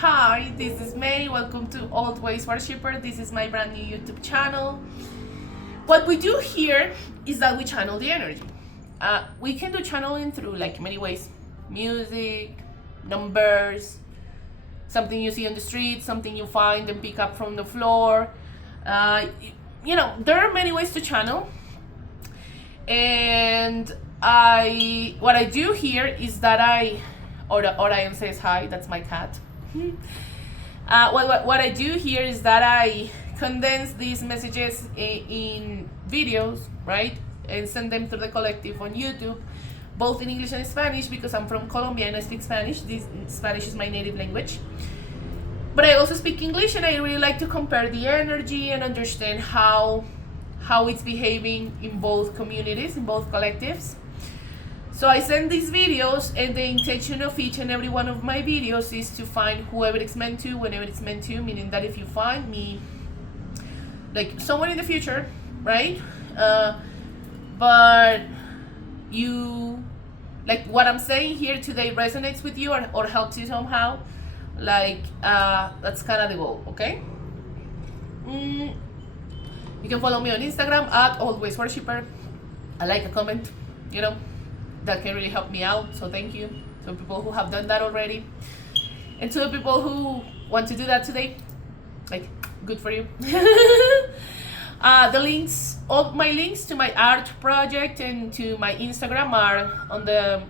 Hi, this is May. Welcome to Always Worshipper. This is my brand new YouTube channel. What we do here is that we channel the energy. We can do channeling through like many ways: music, numbers, something you see on the street, something you find and pick up from the floor. There are many ways to channel. And what I do here is that Orion says hi. That's my cat. What I do here is that I condense these messages in videos, right, and send them to the collective on YouTube, both in English and Spanish, because I'm from Colombia and I speak Spanish. Spanish is my native language, but I also speak English, and I really like to compare the energy and understand how it's behaving in both communities, in both collectives. So I send these videos, and the intention of each and every one of my videos is to find whoever it's meant to, whenever it's meant to, meaning that if you find me, like someone in the future, right? But you, like what I'm saying here today resonates with you or helps you somehow, like that's kind of the goal, okay? You can follow me on Instagram at Always Worshipper. I like a comment, that can really help me out, so thank you to people who have done that already, and to the people who want to do that today, like, good for you. All my links to my art project and to my Instagram are on the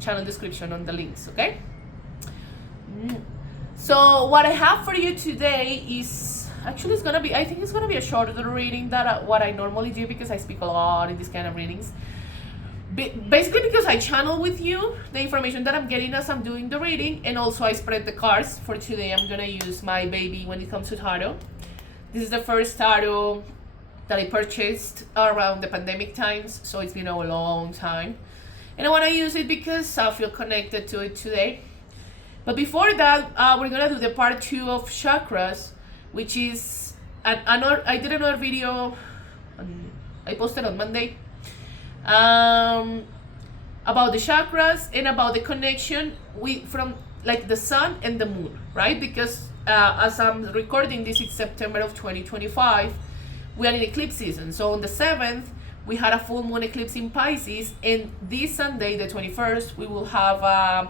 channel description, on the links, okay? So what I have for you today is actually I think it's gonna be a shorter reading than what I normally do, because I speak a lot in these kind of readings. Basically because I channel with you the information that I'm getting as I'm doing the reading, and also I spread the cards. For today I'm gonna use my baby when it comes to tarot. This is the first tarot that I purchased around the pandemic times, so it's been a long time, and I want to use it because I feel connected to it today. But before that, we're gonna do the part 2 of chakras, which is I did another video I posted on Monday about the chakras and about the connection from like the sun and the moon, right? Because as I'm recording this, it's September of 2025. We are in eclipse season. So on the 7th, we had a full moon eclipse in Pisces, and this Sunday, the 21st, we will have a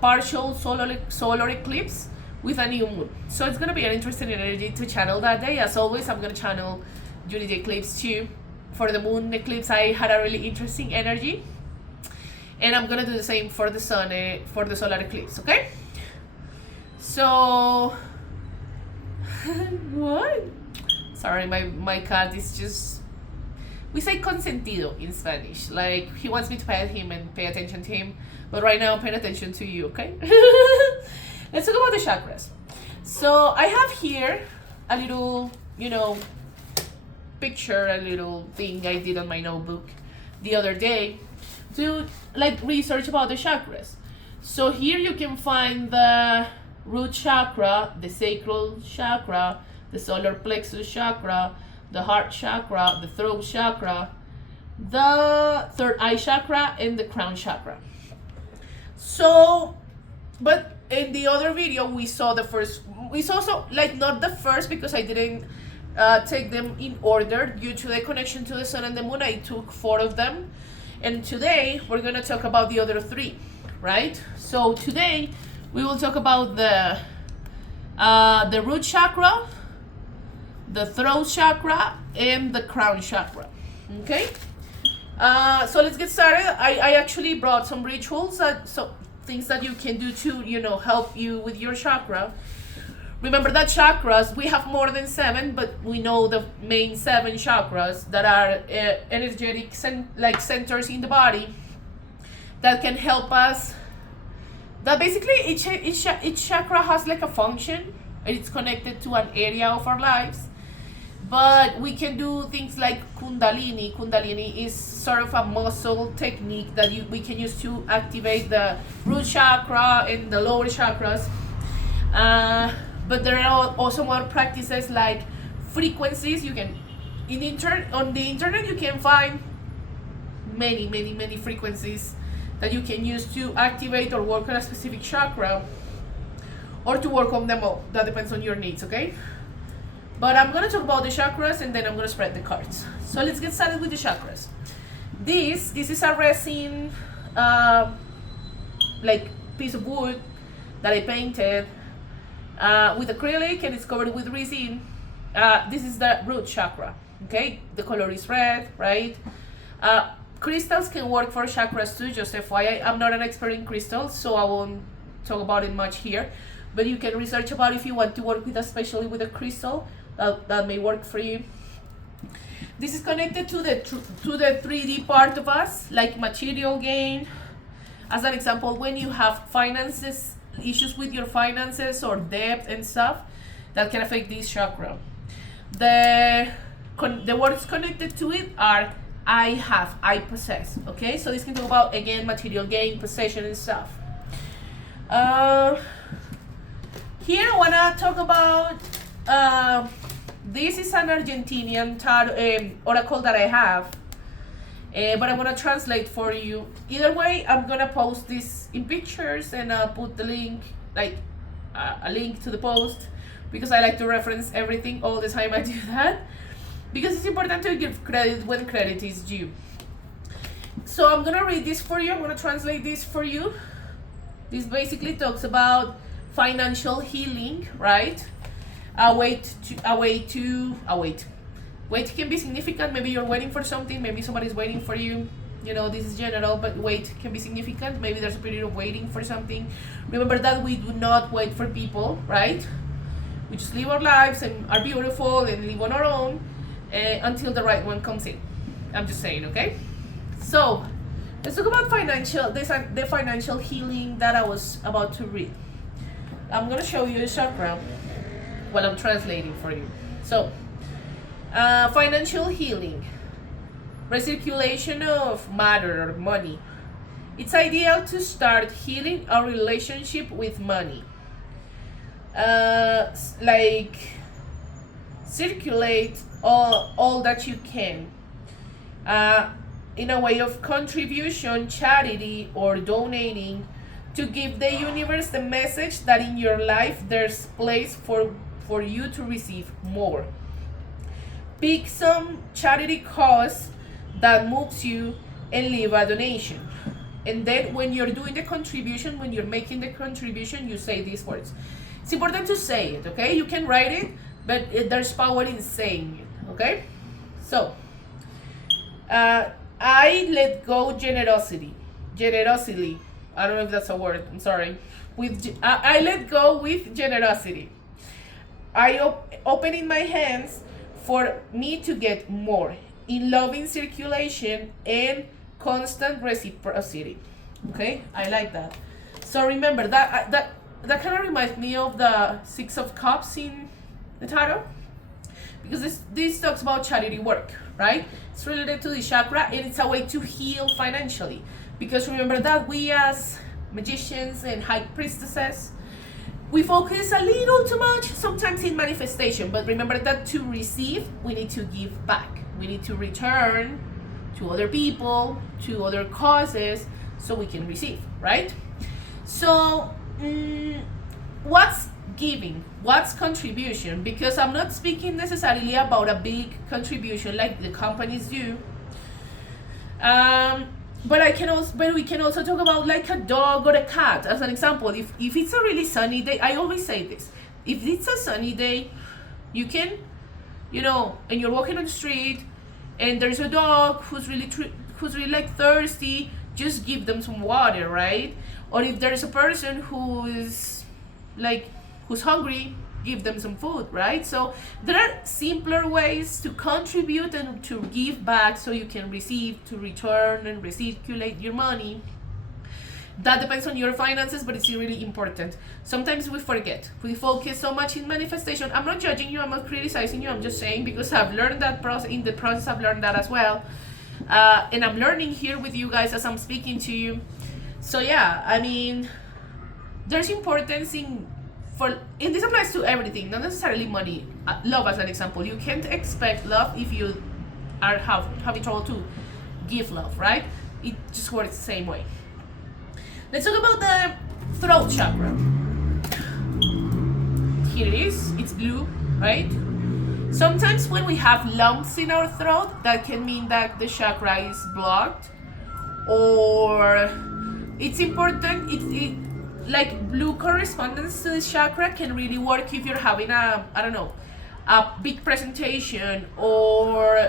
partial solar eclipse with a new moon. So it's going to be an interesting energy to channel that day. As always, I'm going to channel during the eclipse too. For the moon eclipse, I had a really interesting energy, and I'm going to do the same for the sun, for the solar eclipse, okay? So, what? Sorry, my cat is just, we say consentido in Spanish, like he wants me to pet him and pay attention to him, but right now I'm paying attention to you, okay? Let's talk about the chakras. So I have here a little, picture, a little thing I did on my notebook the other day to like research about the chakras. So here you can find the root chakra, the sacral chakra, the solar plexus chakra, the heart chakra, the throat chakra, the third eye chakra, and the crown chakra. So, but in the other video we saw not the first, because I didn't take them in order due to the connection to the sun and the moon. I took 4 of them, and today we're going to talk about the other 3, right? So today we will talk about the root chakra, the throat chakra, and the crown chakra, okay? So let's get started. I actually brought some rituals, things that you can do to help you with your chakra. Remember that chakras, we have more than 7, but we know the main 7 chakras that are energetic centers in the body that can help us. That basically each chakra has like a function, and it's connected to an area of our lives. But we can do things like Kundalini. Kundalini is sort of a muscle technique that we can use to activate the root chakra and the lower chakras. But there are also more practices like frequencies. You can on the internet you can find many frequencies that you can use to activate or work on a specific chakra. or to work on them all. That depends on your needs, okay? But I'm gonna talk about the chakras and then I'm gonna spread the cards. So let's get started with the chakras. This is a resin, like piece of wood that I painted with acrylic, and it's covered with resin. This is the root chakra, okay? The color is red, right? Crystals can work for chakras too, just FYI. I'm not an expert in crystals, so I won't talk about it much here. But you can research about if you want to work with, especially with a crystal, that may work for you. This is connected to the 3D part of us, like material gain. As an example, when you have finances, issues with your finances or debt and stuff, that can affect this chakra. The words connected to it are I have, I possess, okay? So this can talk about, again, material gain, possession and stuff. Here I want to talk about, this is an Argentinian oracle that I have, but I'm going to translate for you. Either way, I'm going to post this in pictures and put the link, like a link to the post, because I like to reference everything all the time I do that, because it's important to give credit when credit is due. So I'm going to read this for you, I'm going to translate this for you. This basically talks about financial healing, right? Wait can be significant. Maybe you're waiting for something, maybe somebody's waiting for you. You know, this is general, but wait can be significant. Maybe there's a period of waiting for something. Remember that we do not wait for people, right? We just live our lives and are beautiful and live on our own until the right one comes in. I'm just saying, okay? So let's talk about the financial healing that I was about to read. I'm gonna show you a chakra while I'm translating for you. So, financial healing, recirculation of matter or money. It's ideal to start healing a relationship with money. Like circulate all that you can in a way of contribution, charity, or donating, to give the universe the message that in your life there's place for you to receive more. Pick some charity cause that moves you and leave a donation. And then when you're doing the contribution, when you're making the contribution, you say these words. It's important to say it, okay? You can write it, but there's power in saying it, okay? So, I let go generosity. I don't know if that's a word, I'm sorry. I let go with generosity. I opening my hands for me to get more in loving circulation and constant reciprocity. Okay, I like that. So remember that kind of reminds me of the 6 of Cups in the tarot, because this talks about charity work, right? It's related to the chakra, and it's a way to heal financially. Because remember that we as magicians and high priestesses, we focus a little too much sometimes in manifestation, but remember that to receive, we need to give back. We need to return to other people, to other causes, so we can receive, right? So, what's giving? What's contribution? Because I'm not speaking necessarily about a big contribution like the companies do. But we can also talk about like a dog or a cat as an example. If it's a really sunny day, I always say this. If it's a sunny day, you can, and you're walking on the street, and there's a dog who's really like thirsty, just give them some water, right? Or if there's a person who's hungry, give them some food, right? So there are simpler ways to contribute and to give back so you can receive, to return and recirculate your money. That depends on your finances, but it's really important. Sometimes we forget. We focus so much in manifestation. I'm not judging you, I'm not criticizing you, I'm just saying because I've learned that process. In the process, I've learned that as well. And I'm learning here with you guys as I'm speaking to you. So yeah, I mean, there's importance and this applies to everything, not necessarily money. Love as an example. You can't expect love if you are having trouble to give love, right? It just works the same way. Let's talk about the throat chakra. here it is, it's blue, right? Sometimes when we have lumps in our throat, that can mean that the chakra is blocked, or it's important, like blue correspondence to this chakra can really work if you're having a, I don't know, a big presentation, or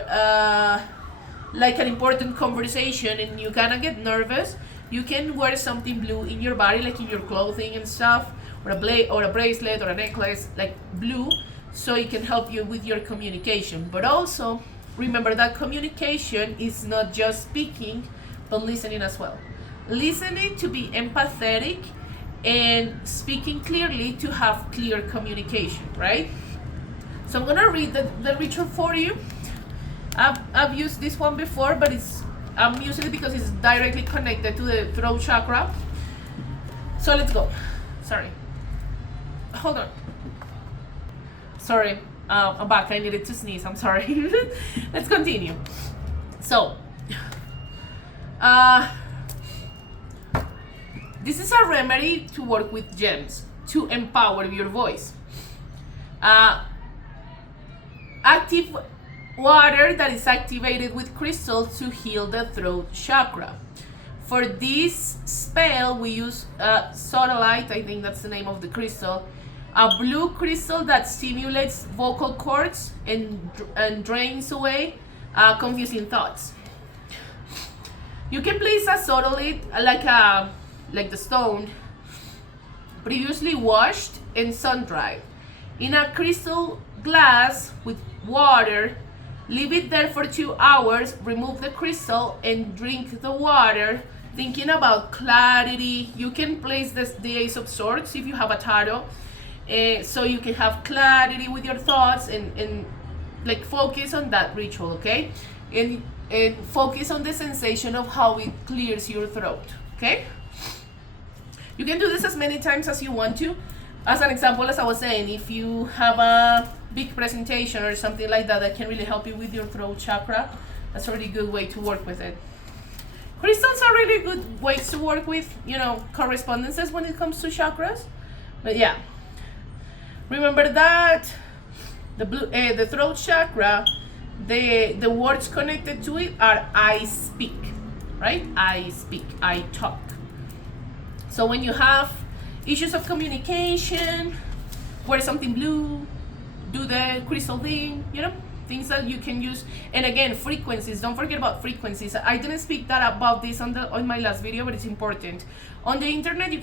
like an important conversation and you kind of get nervous. You can wear something blue in your body, like in your clothing and stuff, or a bracelet or a necklace, like blue, so it can help you with your communication. But also remember that communication is not just speaking, but listening as well. Listening to be empathetic and speaking clearly to have clear communication, right? So I'm gonna read the ritual for you. I've used this one before, but I'm using it because it's directly connected to the throat chakra. So let's go. Sorry. Hold on. Sorry. I'm back. I needed to sneeze. I'm sorry. Let's continue. So, this is a remedy to work with gems, to empower your voice. Active water that is activated with crystal to heal the throat chakra. For this spell, we use sodalite, I think that's the name of the crystal, a blue crystal that stimulates vocal cords and drains away confusing thoughts. You can place a sodalite, like the stone, previously washed and sun-dried, in a crystal glass with water. Leave it there for 2 hours, remove the crystal and drink the water, thinking about clarity. You can place the Ace of Swords if you have a tarot, so you can have clarity with your thoughts and like focus on that ritual, okay? And focus on the sensation of how it clears your throat, okay? You can do this as many times as you want to. As an example, as I was saying, if you have a big presentation or something like that can really help you with your throat chakra, that's a really good way to work with it. Crystals are really good ways to work with, correspondences when it comes to chakras. But yeah, remember that the throat chakra, the words connected to it are I speak, right? I speak, I talk. So when you have issues of communication, wear something blue, do the crystal thing, things that you can use. And again, frequencies, don't forget about frequencies. I didn't speak about this on my last video, but it's important. On the internet, you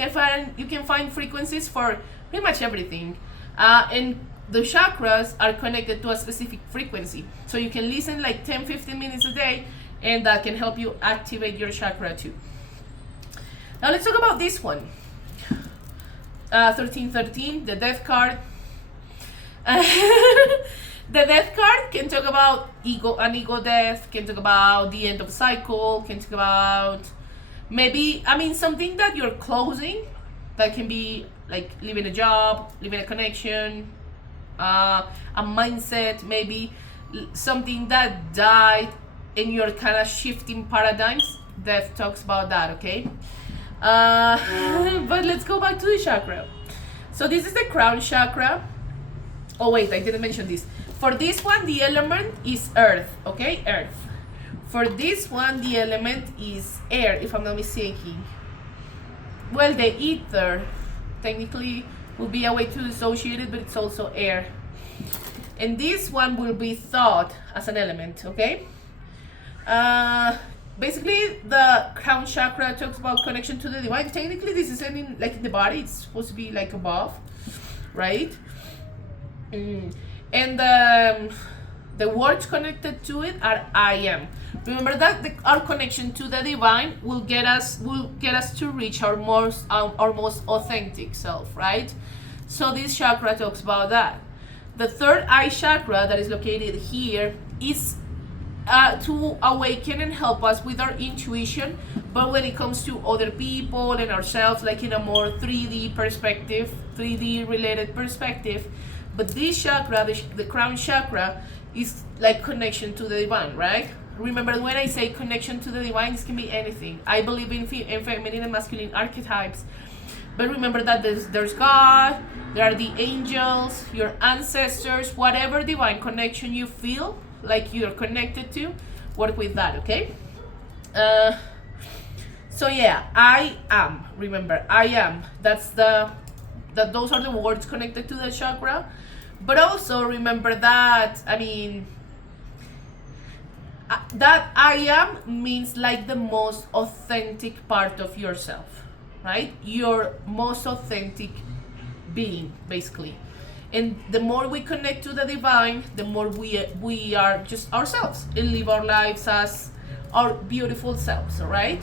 can find frequencies for pretty much everything, and the chakras are connected to a specific frequency, so you can listen like 10-15 minutes a day, and that can help you activate your chakra too. Now let's talk about this one. 1313, the death card. The death card can talk about an ego death, can talk about the end of cycle, can talk about something that you're closing, that can be like leaving a job, leaving a connection, a mindset, maybe something that died and you're kind of shifting paradigms. Death talks about that, okay? But let's go back to the chakra. So this is the crown chakra. Oh wait, I didn't mention this. For this one, the element is earth, okay? Earth. For this one, the element is air, if I'm not mistaken. Well, the ether technically will be a way to associate it, but it's also air. And this one will be thought as an element, okay? Basically, the crown chakra talks about connection to the divine. Technically, this is in the body. It's supposed to be like above, right? And the words connected to it are I am. Remember that our connection to the divine will get us to reach our most authentic self, right? So this chakra talks about that. The third eye chakra that is located here is to awaken and help us with our intuition, but when it comes to other people and ourselves, like in a more 3D perspective, 3D related perspective. But this chakra, the crown chakra, is like connection to the divine, right? Remember, when I say connection to the divine, this can be anything. I believe in feminine and masculine archetypes, but remember that there's God, There are the angels, your ancestors, whatever divine connection you feel like you're connected to, work with that, okay? So yeah, I am. Remember, I am. Those are the words connected to the chakra. But also remember that, that I am means like the most authentic part of yourself, right? Your most authentic being, basically. And the more we connect to the divine, the more we are just ourselves and live our lives as our beautiful selves, all right?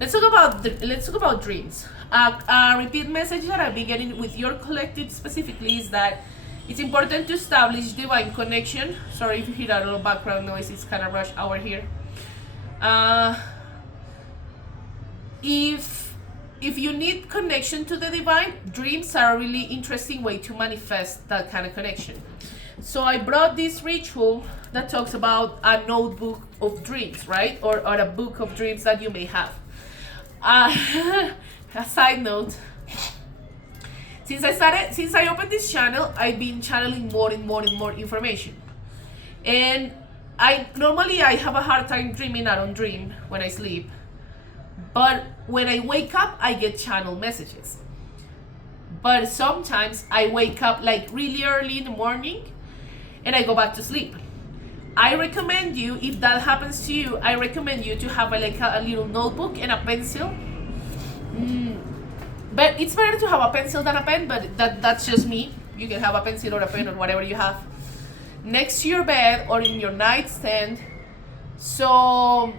Let's talk about dreams. A repeat message that I've been getting with your collective specifically is that it's important to establish divine connection. Sorry if you hear a little background noise, it's kind of rush hour here. If you need connection to the divine, dreams are a really interesting way to manifest that kind of connection. So I brought this ritual that talks about a notebook of dreams, right? Or a book of dreams that you may have. A side note, since I opened this channel, I've been channeling more and more information. And normally I have a hard time dreaming. I don't dream when I sleep. But when I wake up, I get channel messages. But sometimes I wake up like really early in the morning and I go back to sleep. I recommend you, if that happens to you, I recommend you to have a little notebook and a pencil. But it's better to have a pencil than a pen, but that's just me. You can have a pencil or a pen or whatever you have next to your bed or in your nightstand, so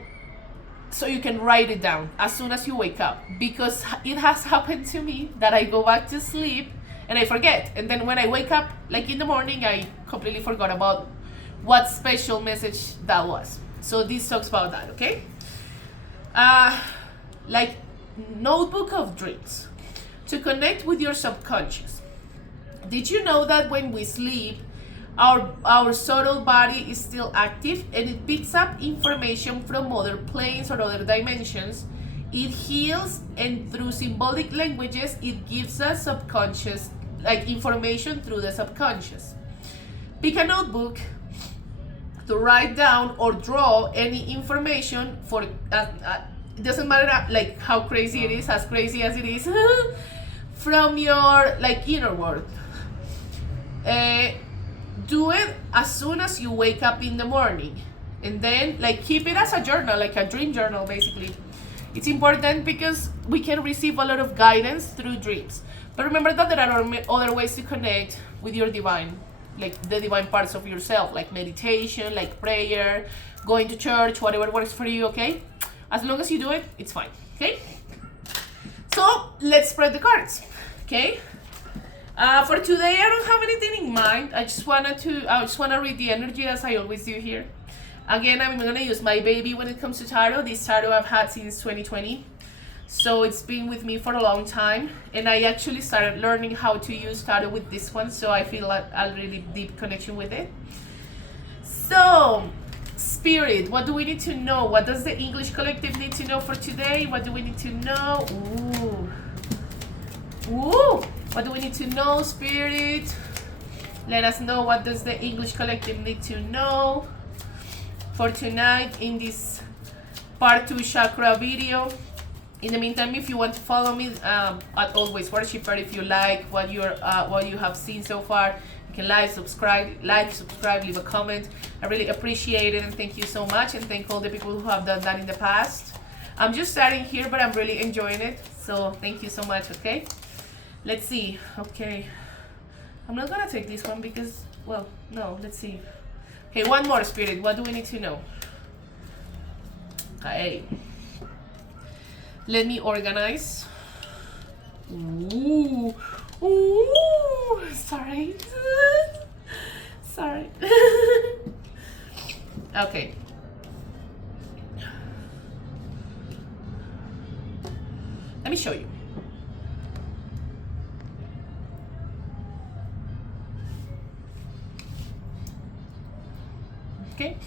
you can write it down as soon as you wake up, because it has happened to me that I go back to sleep and I forget, and then when I wake up like in the morning, I completely forgot about what special message that was. So this talks about that, okay? Like notebook of dreams to connect with your subconscious. Did you know that when we sleep, our subtle body is still active and it picks up information from other planes or other dimensions? It heals, and through symbolic languages, it gives us subconscious, like information through the subconscious. Pick a notebook to write down or draw any information for, it doesn't matter like how crazy it is, as crazy as it is, from your like inner world. Do it as soon as you wake up in the morning, and then like keep it as a journal, like a dream journal basically. It's important because we can receive a lot of guidance through dreams. But remember that there are other ways to connect with your divine, like the divine parts of yourself, like meditation, like prayer, going to church, whatever works for you, okay? As long as you do it, it's fine, okay? So let's spread the cards, okay? For today, I don't have anything in mind. I just wanna read the energy as I always do here. Again, I'm gonna use my baby when it comes to tarot. This tarot I've had since 2020. So it's been with me for a long time. And I actually started learning how to use tarot with this one. So I feel a really deep connection with it. So, Spirit, what do we need to know? What does the English Collective need to know for today? What do we need to know? Ooh. What do we need to know, Spirit? Let us know, what does the English Collective need to know for tonight in this part 2 chakra video. In the meantime, if you want to follow me at Always Worshipper, if you like what you have seen so far, you can like, subscribe, leave a comment. I really appreciate it, and thank you so much, and thank all the people who have done that in the past. I'm just starting here, but I'm really enjoying it, so thank you so much, okay? Let's see. Okay, I'm not gonna take this one because, well, no, let's see. Okay, one more, Spirit. What do we need to know? Hey, let me organize. Ooh, sorry. Sorry. Okay. Let me show you. Okay.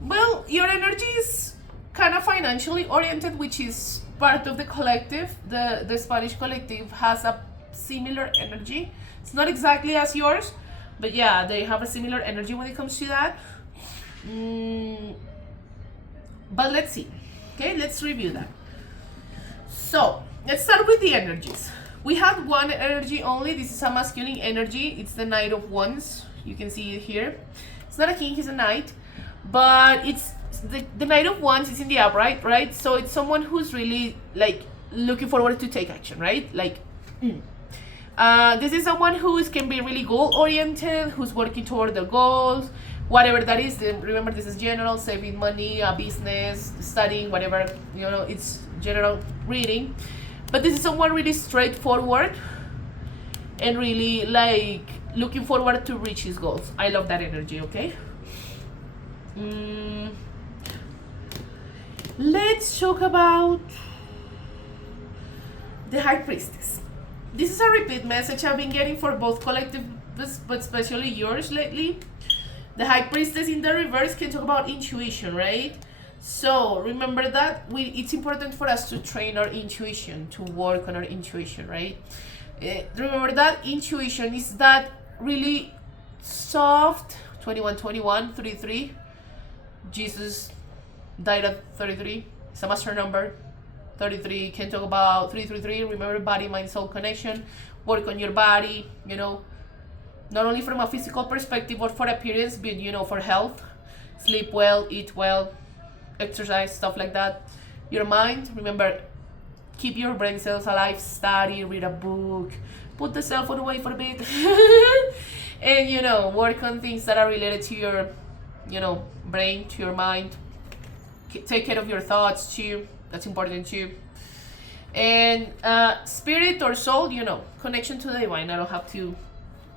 Well, your energy is kind of financially oriented, which is part of the collective. The Spanish collective has a similar energy. It's not exactly as yours, but yeah, they have a similar energy when it comes to that. But let's see. Okay, let's review that. So let's start with the energies. We had one energy only. This is a masculine energy. It's the Knight of Wands. You can see it here. It's not a king, he's a knight. But it's the Knight of Wands is in the upright, right? So it's someone who's really like looking forward to take action, right? Like, this is someone who can be really goal oriented, who's working toward their goals, whatever that is. Remember, this is general, saving money, a business, studying, whatever, you know, it's general reading. But this is someone really straightforward and really like looking forward to reach his goals. I love that energy, okay? Let's talk about the High Priestess. This is a repeat message I've been getting for both collectives, but especially yours lately. The High Priestess in the reverse can talk about intuition, right? So remember that it's important for us to train our intuition, to work on our intuition, right? Remember that intuition is that really soft 21, 33. Jesus died at 33. It's a master number. 33 can talk about 333. Remember, body, mind, soul connection. Work on your body, you know, not only from a physical perspective or for appearance, but you know, for health. Sleep well, eat well, exercise, stuff like that. Your mind, remember, keep your brain cells alive, study, read a book, put the cell phone away for a bit, and you know, work on things that are related to your, you know, brain, to your mind. Take care of your thoughts too. That's important too. And spirit or soul, you know, connection to the divine. I don't have to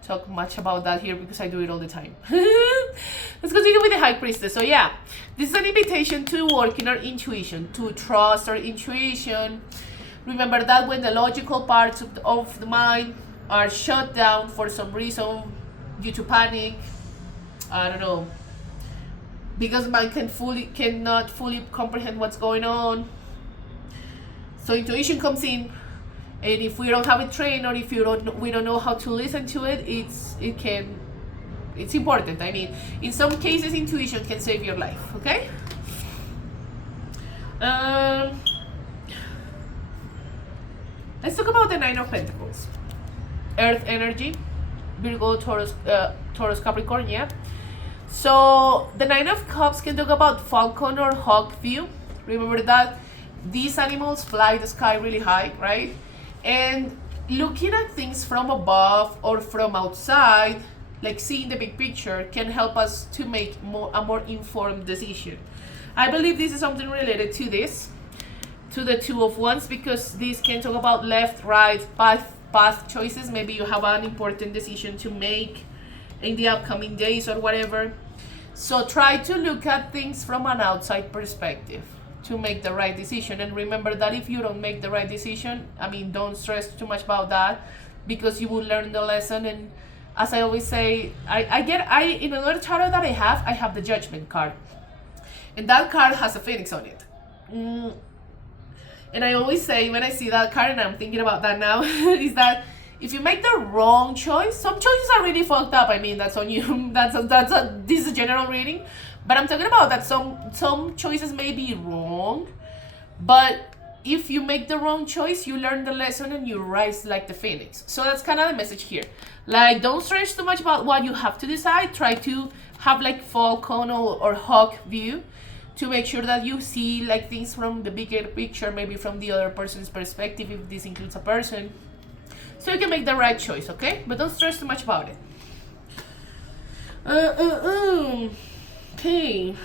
talk much about that here because I do it all the time. Let's continue with the High Priestess. So yeah, this is an invitation to work in our intuition, to trust our intuition. Remember that when the logical parts of the mind are shut down for some reason, due to panic, I don't know, because mind cannot fully comprehend what's going on. So intuition comes in, and if we don't have it trained, or if we don't know how to listen to it, it's important. I mean, in some cases, intuition can save your life. Okay. Let's talk about the Nine of Pentacles. Earth energy, Virgo, Taurus, Capricorn. Yeah. So the Nine of Cups can talk about falcon or hawk view. Remember that these animals fly the sky really high, right? And looking at things from above or from outside, like seeing the big picture, can help us to make a more informed decision. I believe this is something related to this, to the Two of Wands, because this can talk about left, right, path choices. Maybe you have an important decision to make in the upcoming days or whatever. So try to look at things from an outside perspective to make the right decision. And remember that if you don't make the right decision, I mean, don't stress too much about that, because you will learn the lesson. And as I always say, I in another tarot that I have the Judgment card, and that card has a phoenix on it. And I always say, when I see that card, and I'm thinking about that now, is that if you make the wrong choice, some choices are really fucked up. I mean, that's on you. This is a general reading, but I'm talking about that some choices may be wrong, but if you make the wrong choice, you learn the lesson and you rise like the phoenix. So that's kind of the message here. Like, don't stress too much about what you have to decide. Try to have like falcon or hawk view to make sure that you see like things from the bigger picture, maybe from the other person's perspective, if this includes a person, so you can make the right choice, okay? But don't stress too much about it. Okay.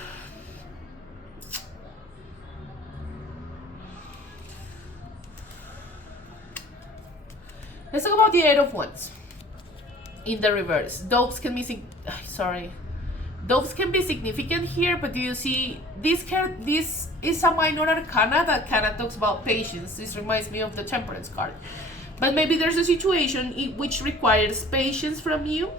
Let's talk about the Eight of Wands in the reverse. Doves can be significant here, but do you see this card? This is a minor arcana that kind of talks about patience. This reminds me of the Temperance card. But maybe there's a situation which requires patience from you,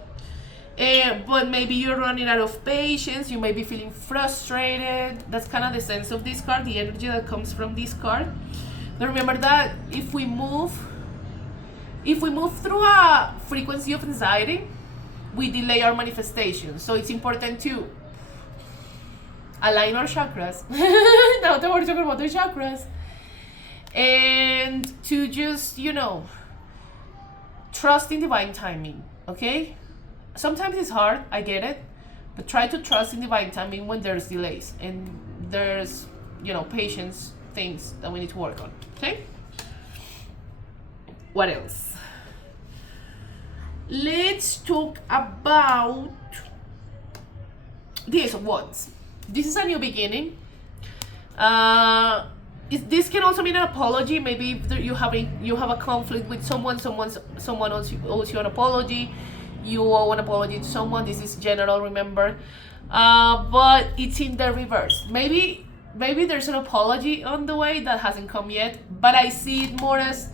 but maybe you're running out of patience. You may be feeling frustrated. That's kind of the sense of this card, the energy that comes from this card. But remember that if we move through a frequency of anxiety, we delay our manifestation. So it's important to align our chakras. Now that we're talking about the chakras, and to just, trust in divine timing. Okay, sometimes it's hard, I get it, but try to trust in divine timing when there's delays and there's, patience things that we need to work on. Okay, what else? Let's talk about the Ace of Wands. This is a new beginning. This can also mean an apology. Maybe if you have a conflict with someone owes you an apology. You owe an apology to someone. This is general, remember, but it's in the reverse. Maybe there's an apology on the way that hasn't come yet, but I see it more as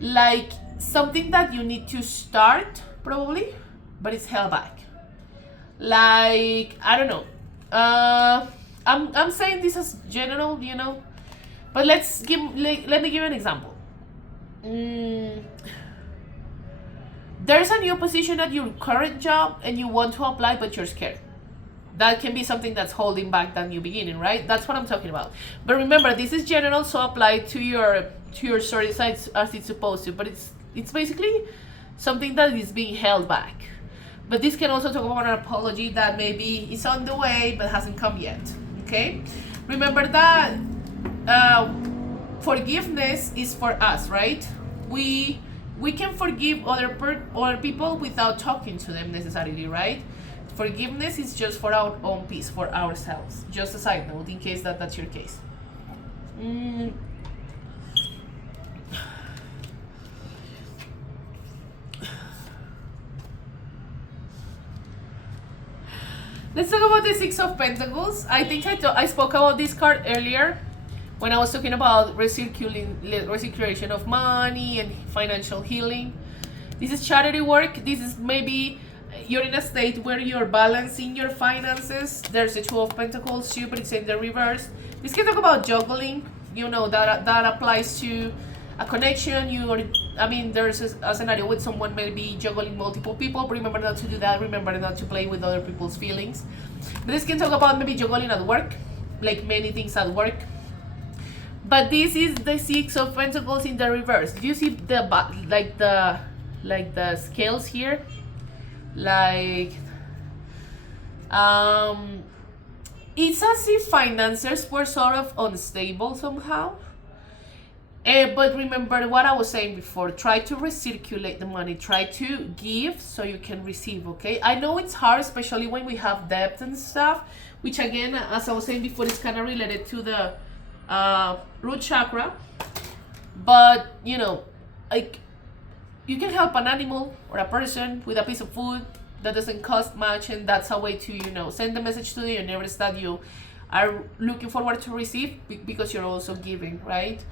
like something that you need to start probably, but it's held back. Like, I don't know. I'm saying this as general, but let me give you an example. There's a new position at your current job and you want to apply, but you're scared. That can be something that's holding back that new beginning, right? That's what I'm talking about. But remember, this is general, so apply to your story sites as it's supposed to. But it's basically something that is being held back. But this can also talk about an apology that maybe is on the way but hasn't come yet. Okay? Remember that forgiveness is for us, right? We can forgive other people without talking to them necessarily, right? Forgiveness is just for our own peace, for ourselves. Just a side note, in case that's your case. Let's talk about the Six of Pentacles. I think I spoke about this card earlier when I was talking about recirculation of money and financial healing. This is charity work. This is maybe you're in a state where you're balancing your finances. There's the Two of Pentacles too, but it's in the reverse. This can talk about juggling. That applies to a connection. There's a scenario with someone maybe juggling multiple people, but remember not to do that. Remember not to play with other people's feelings. But this can talk about maybe juggling at work, like many things at work. But this is the Six of Pentacles in the reverse. Do you see the scales here? It's as if finances were sort of unstable somehow. But remember what I was saying before. Try to recirculate the money. Try to give so you can receive, okay? I know it's hard, especially when we have debt and stuff, which again, as I was saying before, is kind of related to the root chakra. But, you can help an animal or a person with a piece of food that doesn't cost much, and that's a way to, send the message to the universe that you are looking forward to receive because you're also giving, right?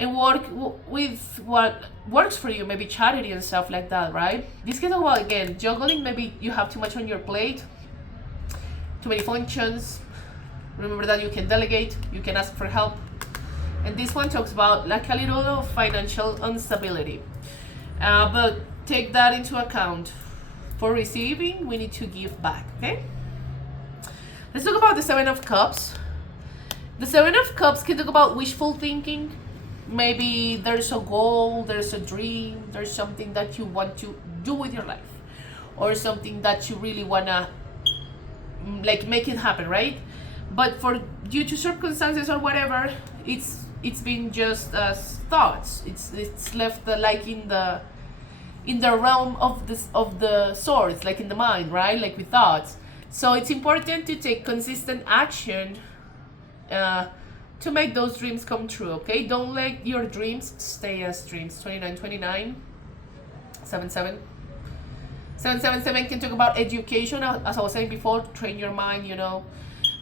And work with what works for you, maybe charity and stuff like that, right? This can talk about, again, juggling. Maybe you have too much on your plate, too many functions. Remember that you can delegate, you can ask for help. And this one talks about like a little of financial instability. But take that into account. For receiving, we need to give back, okay? Let's talk about the Seven of Cups. The Seven of Cups can talk about wishful thinking. Maybe there's a goal, there's a dream, there's something that you want to do with your life, or something that you really wanna make it happen, right? But due to circumstances or whatever, it's been just thoughts. It's left in the realm of the swords, like in the mind, right? Like with thoughts. So it's important to take consistent action to make those dreams come true, okay? Don't let your dreams stay as dreams. 2929, 77. 777 can talk about education, as I was saying before, train your mind,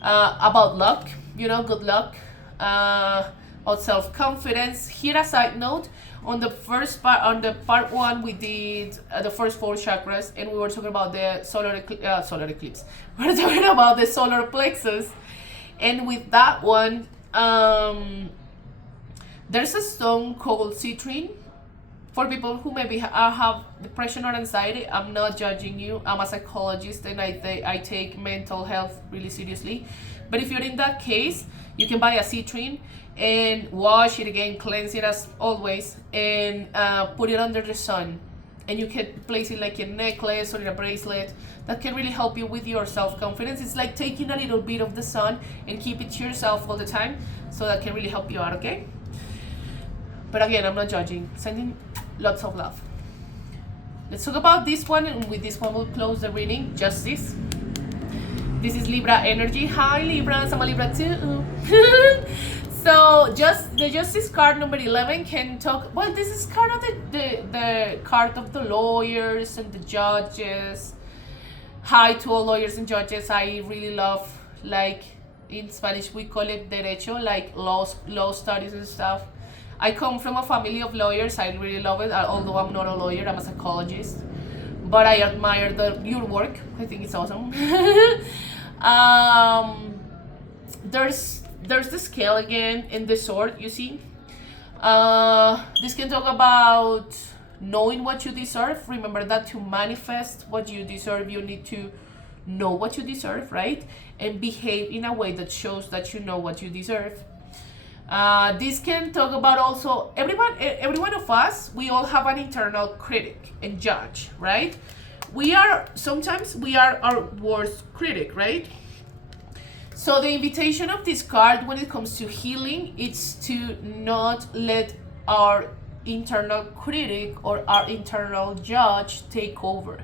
about luck, good luck, about self-confidence. Here a side note, on the part one, we did the first 4 chakras, and we were talking about the solar eclipse. We were talking about the solar plexus, and with that one, There's a stone called citrine. For people who maybe have depression or anxiety, I'm not judging you. I'm a psychologist and I take mental health really seriously. But if you're in that case, you can buy a citrine and wash it again, cleanse it as always, and put it under the sun. And you can place it like a necklace or in a bracelet. That can really help you with your self-confidence. It's like taking a little bit of the sun and keep it to yourself all the time. So that can really help you out, okay? But again, I'm not judging. Sending lots of love. Let's talk about this one, and with this one we'll close the reading. Justice. This is Libra energy. Hi Libras, I'm a Libra too. So just the Justice card number 11 can talk. Well, this is kind of the card of the lawyers and the judges. Hi to all lawyers and judges. I really love, like in Spanish we call it derecho, like law studies and stuff. I come from a family of lawyers. I really love it, although I'm not a lawyer, I'm a psychologist. But I admire your work. I think it's awesome. There's the scale again in the sword, you see. This can talk about knowing what you deserve. Remember that to manifest what you deserve, you need to know what you deserve, right? And behave in a way that shows that you know what you deserve. This can talk about also every one of us, we all have an internal critic and judge, right? Sometimes we are our worst critic, right? So the invitation of this card when it comes to healing, it's to not let our internal critic or our internal judge take over,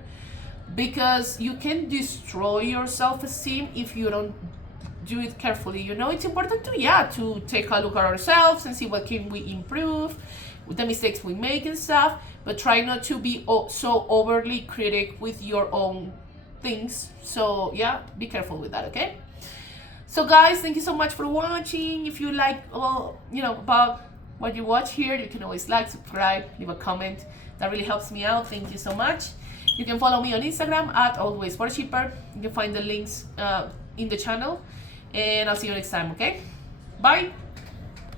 because you can destroy your self-esteem if you don't do it carefully. You know, it's important to take a look at ourselves and see what can we improve with the mistakes we make and stuff, but try not to be so overly critic with your own things. So yeah, be careful with that, okay? So guys, thank you so much for watching. If you like about what you watch here, you can always like, subscribe, leave a comment. That really helps me out. Thank you so much. You can follow me on Instagram at Always Worshipper. You can find the links in the channel. And I'll see you next time, okay? Bye!